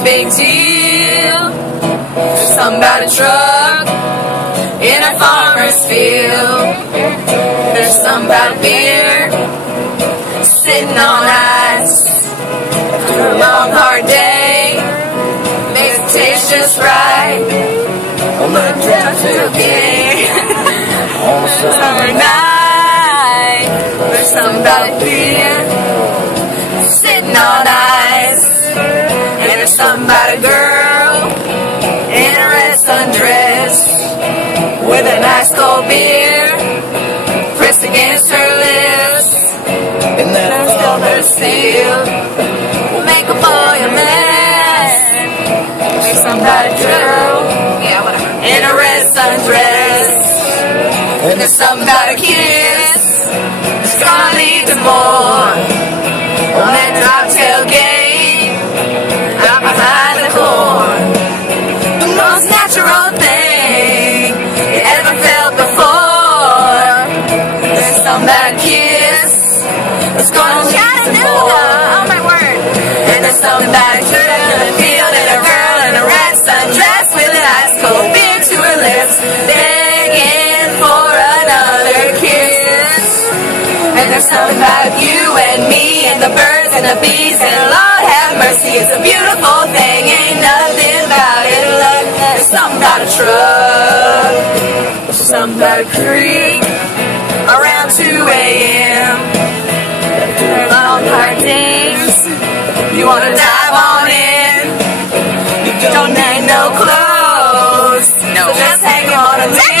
a big deal. There's something about a truck in a farmer's field. There's something about a beer sitting on ice. After a long hard day, makes it taste just right. On the down to a gig on a summer night. There's something about a beer sitting on ice. And there's something about a girl in a red sundress with a nice cold beer pressed against her lips. And then I still her seal will make a boy a mess. There's something about a girl in a red sundress. And there's something about a kiss that's gonna lead to more on that drop tailgate out behind the corn. The most natural thing you ever felt before. There's something about a kiss that's gonna lead to more. Oh my word. And there's something about a girl in the field and a girl in a red sundress with an ice cold beer to her lips, begging for another kiss. And there's something about you and me and the birds and the bees, and Lord have mercy, it's a beautiful thing, ain't nothing about it. Look, there's something about a truck, there's something about a creek around 2 a.m. Long hard days, you wanna dive on in, you don't need no clothes, no, just hang on a minute.